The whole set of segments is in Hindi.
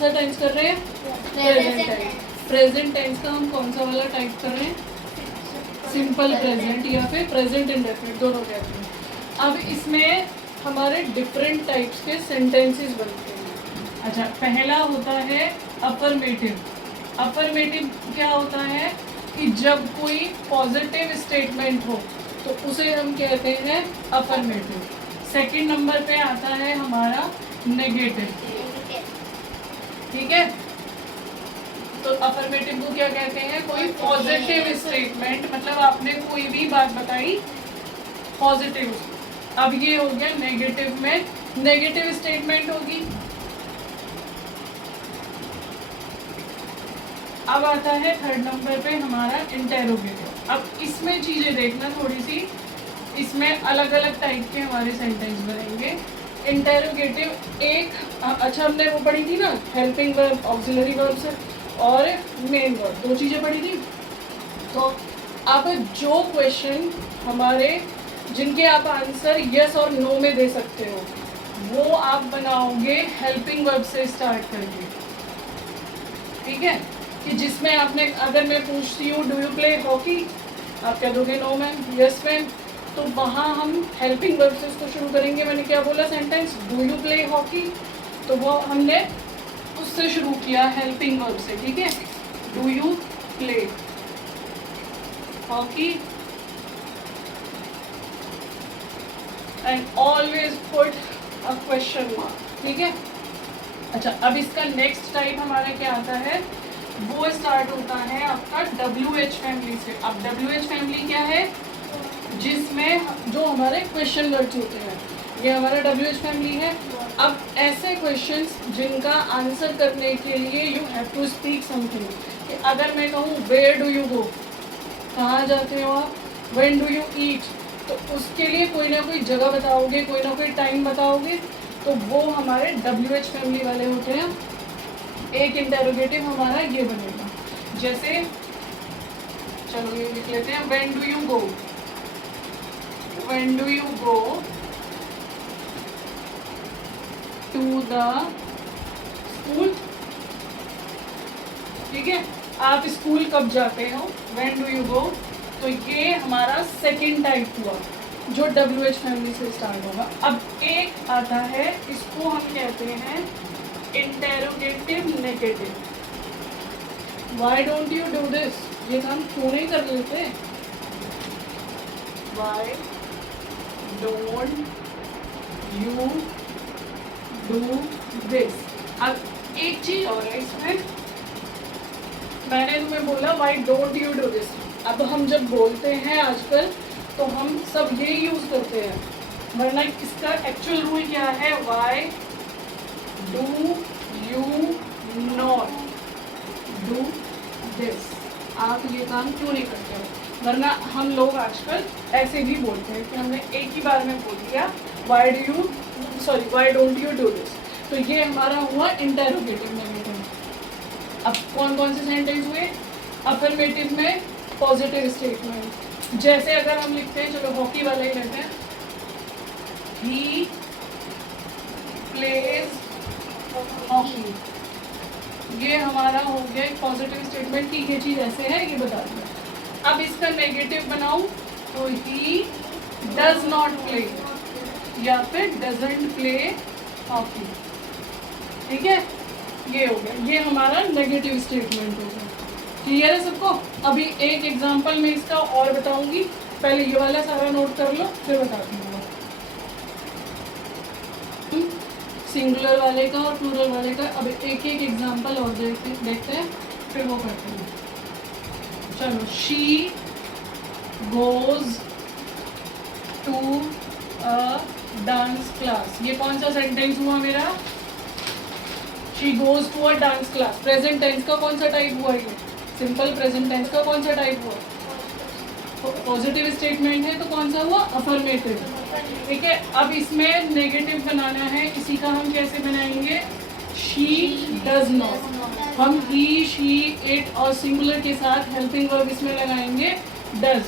सा टेंस कर रहे हैं? Present tense. प्रेजेंट टेंस का हम कौन सा वाला टाइप कर रहे हैं? सिंपल प्रेजेंट या फिर प्रेजेंट इंडेफिनिट, दोनों कहते हैं। अब इसमें हमारे डिफरेंट टाइप्स के सेंटेंसेस बनते हैं। अच्छा, पहला होता है अफर्मेटिव। अफर्मेटिव क्या होता है कि जब कोई पॉजिटिव स्टेटमेंट हो तो उसे हम कहते हैं अफर्मेटिव। सेकंड नंबर पे आता है हमारा नेगेटिव, ठीक है। तो अफर्मेटिव को क्या कहते हैं? कोई पॉजिटिव स्टेटमेंट, मतलब आपने कोई भी बात बताई पॉजिटिव। अब ये हो गया नेगेटिव में नेगेटिव स्टेटमेंट होगी। अब आता है थर्ड नंबर पे हमारा इंटेरोगेटिव। अब इसमें चीजें देखना थोड़ी सी, इसमें अलग अलग टाइप के हमारे सेंटेंस बनेंगे। इंटेरोगेटिव एक, अच्छा हमने वो पढ़ी थी ना, हेल्पिंग वर्ब, ऑक्सिलरी वर्ब्स और मेन वर्ब, दो चीजें पढ़ी थी। तो अब जो क्वेश्चन हमारे जिनके आप आंसर यस और नो में दे सकते हो वो आप बनाओगे हेल्पिंग वर्ब से स्टार्ट करके, ठीक है। कि जिसमें आपने, अगर मैं पूछती हूँ डू यू प्ले हॉकी, आप कह दोगे नो मैम, यस मैम, तो वहाँ हम हेल्पिंग वर्ब से उसको शुरू करेंगे। मैंने क्या बोला sentence? Do you play hockey, तो वो हमने उससे शुरू किया हेल्पिंग वर्ब से, ठीक है। Do you play hockey and always put a question mark, ठीक है। अच्छा, अब इसका नेक्स्ट टाइप हमारा क्या आता है? वो स्टार्ट होता है आपका WH फैमिली से। अब WH फैमिली क्या है? जिसमें जो हमारे क्वेश्चन वर्ड्स होते हैं, ये हमारा WH फैमिली है। अब ऐसे क्वेश्चंस जिनका आंसर करने के लिए you have to speak something, कि अगर मैं कहूँ वेयर डू यू गो, कहाँ जाते हो आप, व्हेन डू यू ईट, तो उसके लिए कोई ना कोई जगह बताओगे, कोई ना कोई टाइम बताओगे, तो वो हमारे WH फैमिली वाले होते हैं। एक इंटेरोगेटिव हमारा ये बनेगा, जैसे चलो ये लिख लेते हैं, when do you go, when do you go to the school, ठीक है। आप स्कूल कब जाते हो, व्हेन डू यू गो। तो ये हमारा सेकंड टाइप हुआ जो WH फैमिली से स्टार्ट होगा। अब एक आता है, इसको हम कहते हैं interrogative negative. Why don't you do this, ये काम क्यों नहीं कर लेते, why don't you do this. अब एक चीज और है इसमें, मैंने तुम्हें बोला why don't you do this. अब हम जब बोलते हैं आजकल तो हम सब ये यूज करते हैं, वरना इसका एक्चुअल रूल क्या है? Why do you not do this, आप ये काम क्यों नहीं करते हो। वरना हम लोग आजकल ऐसे भी बोलते हैं कि हमने एक ही बार में बोल दिया why don't you do this. तो ये हमारा हुआ इंटेरोगेटिव नेगेटिव। अब कौन कौन से सेंटेंस हुए? अफर्मेटिव में पॉजिटिव स्टेटमेंट, जैसे अगर हम लिखते हैं, चलो हॉकी वाला ही रहते हैं, ही प्लेज हॉकी, ये हमारा हो गया एक पॉजिटिव स्टेटमेंट कि ये चीज ऐसे है, ये बता दिया। अब इसका नेगेटिव बनाऊं तो ही डज नॉट प्ले या फिर डजंट प्ले हॉकी, ठीक है। ये हो गया, ये हमारा नेगेटिव स्टेटमेंट हो गया। क्लियर है सबको? अभी एक एग्जांपल में इसका और बताऊंगी, पहले ये वाला सारा नोट कर लो फिर बताती हूँ। सिंगुलर वाले का और प्लूरल वाले का अब एक एक एग्जांपल और देखते हैं फिर वो करते हैं। चलो, she goes to a dance class, ये कौन सा सेंटेंस हुआ मेरा? She goes to a dance class. Present tense का कौन सा टाइप हुआ? ये सिंपल प्रेजेंट टेंस का कौन सा टाइप हुआ? पॉजिटिव स्टेटमेंट है तो कौन सा हुआ? अफर्मेटिव, ठीक है। अब इसमें नेगेटिव बनाना है, इसी का हम कैसे बनाएंगे? She does not. हम ही, शी, इट और सिंगुलर के साथ हेल्पिंग वर्ब इसमें लगाएंगे डज,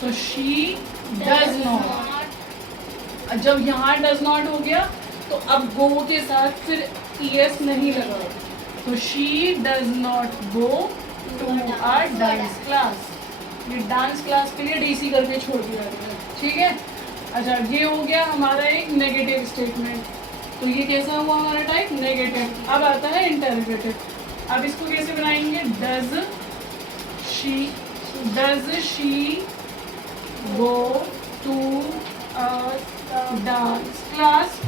तो शी डज नॉट। जब यहाँ डज नॉट हो गया तो अब गो के साथ फिर ईएस नहीं लगा, तो she does not go to a dance class. ये डांस क्लास के लिए डीसी करके छोड़ दिया गया है, ठीक है। अच्छा, ये हो गया हमारा एक नेगेटिव स्टेटमेंट। तो ये कैसा हुआ हमारा टाइप नेगेटिव। अब आता है इंटरोगेटिव। अब इसको कैसे बनाएंगे, does she go to a dance class.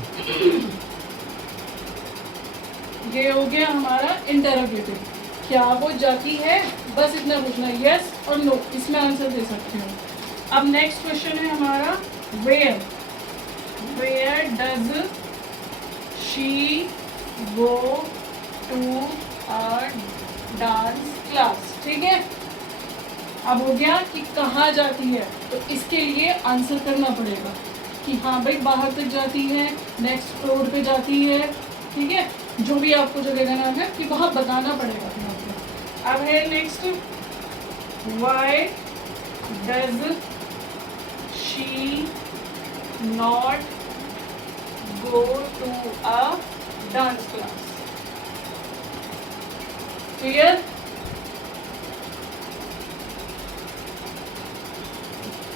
ये हो गया हमारा इंटरोगेटिव। क्या वो जाती है, बस इतना पूछना, यस और नो, इसमें आंसर दे सकते हो। अब नेक्स्ट क्वेश्चन है हमारा where does she go to a dance class, ठीक है। अब हो गया कि कहाँ जाती है, तो इसके लिए आंसर करना पड़ेगा कि हाँ भाई बाहर तक जाती है, नेक्स्ट फ्लोर पे जाती है, ठीक है। जो भी आपको जगह का नाम है कि वहाँ बताना पड़ेगा आपको। अब है next, why does she not go to a dance class, clear.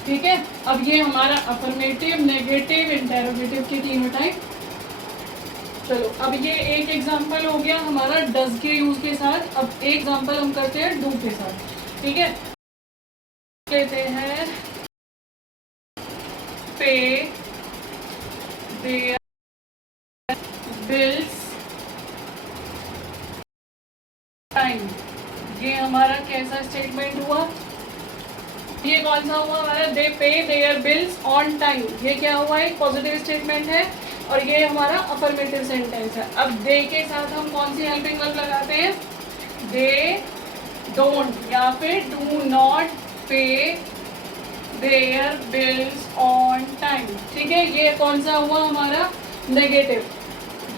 ठीक है, अब ये हमारा अफर्मेटिव, नेगेटिव, इंटेरोगेटिव के तीनों टाइप। चलो, अब ये एक एग्जांपल हो गया हमारा डज के यूज के साथ। अब एक एग्जांपल हम करते हैं डू के साथ, ठीक है। लेते हैं पे देयर बिल्स टाइम। ये हमारा कैसा स्टेटमेंट हुआ, ये कौन सा हुआ हमारा, दे pay their bills on time. ये क्या हुआ, एक पॉजिटिव स्टेटमेंट है और ये हमारा अफर्मेटिव सेंटेंस है। अब दे के साथ हम कौन सी हेल्पिंग वर्ब लगाते हैं, दे डोंट या फिर do not pay their bills on time, ठीक है। ये कौन सा हुआ हमारा नेगेटिव।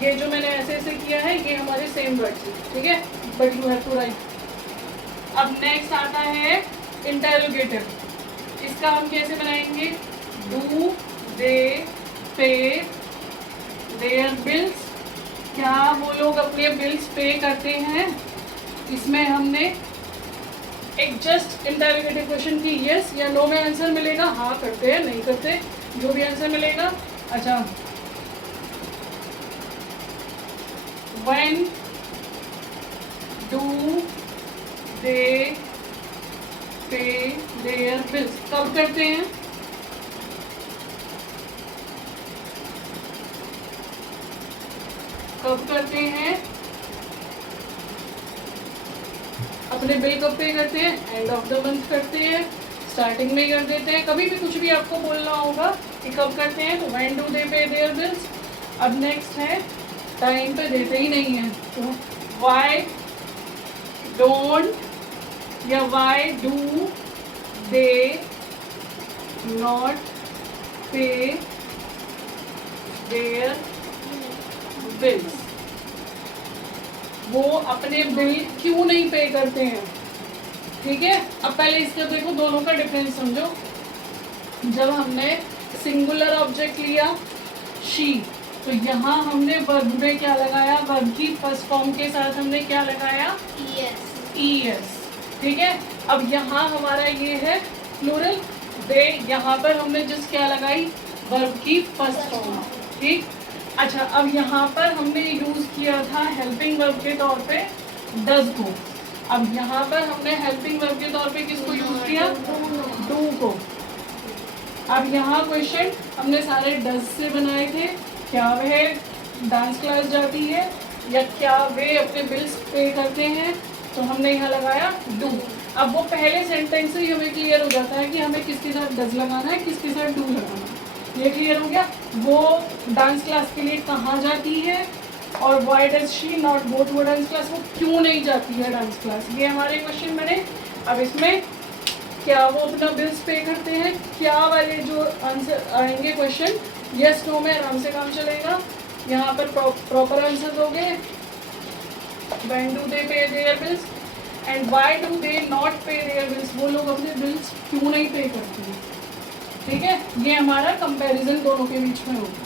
ये जो मैंने ऐसे ऐसे किया है ये हमारे सेम वर्ड्स हैं, ठीक है, but you have to write. अब नेक्स्ट आता है इंटेरोगेटिव। इसका हम कैसे बनाएंगे, do they pay their bills. क्या वो लोग अपने बिल्स पे करते हैं। इसमें हमने एक जस्ट इंटेरोगेटिव क्वेश्चन की यस या नो में आंसर मिलेगा, हाँ करते हैं, नहीं करते, जो भी आंसर मिलेगा। अच्छा, when do they pay their bills, कब करते हैं, कब करते हैं, अपने बिल कब पे करते हैं, एंड ऑफ द मंथ करते हैं, स्टार्टिंग में कर देते हैं। कभी भी कुछ भी आपको बोलना होगा कि कब करते हैं, तो when do they pay their bills. अब नेक्स्ट है टाइम पे देते ही नहीं है, तो व्हाई डोंट या why do they not pay their bills. वो अपने बिल क्यों नहीं पे करते हैं, ठीक है। अब पहले इसका देखो, दोनों का डिफरेंस समझो। जब हमने सिंगुलर ऑब्जेक्ट लिया शी, तो यहाँ हमने वर्ब में क्या लगाया, वर्ब की फर्स्ट फॉर्म के साथ हमने क्या लगाया, ईएस, ठीक है। अब यहाँ हमारा ये है प्लूरल, दे, यहाँ पर हमने जिस क्या लगाई, वर्ब की फर्स्ट फॉर्म, ठीक। अच्छा, अब यहाँ पर हमने यूज किया था हेल्पिंग वर्ब के तौर पे डज को। अब यहाँ पर हमने हेल्पिंग वर्ब के तौर पे किसको यूज किया, डू को। अब यहाँ क्वेश्चन हमने सारे डज से बनाए थे, क्या वह डांस क्लास जाती है या क्या वे अपने बिल्स पे करते हैं, तो हमने यहाँ लगाया डू। अब वो पहले सेंटेंस से ही हमें क्लियर हो जाता है कि हमें किसके साथ डज लगाना है, किसके साथ डू लगाना है। ये क्लियर हो गया। वो डांस क्लास के लिए कहाँ जाती है, और why does she not go to dance class, वो क्यों नहीं जाती है डांस क्लास। ये हमारे क्वेश्चन बने। अब इसमें क्या वो अपना बिल्स पे करते हैं, क्या वाले जो आंसर आएंगे क्वेश्चन, यस नो में आराम से काम चलेगा। यहाँ पर प्रॉपर आंसर दोगे, when do they pay their bills and why do they not pay their bills, वो लोग अपने बिल्स क्यों नहीं पे करते हैं, ठीक है। ये हमारा कंपैरिजन दोनों के बीच में होगा।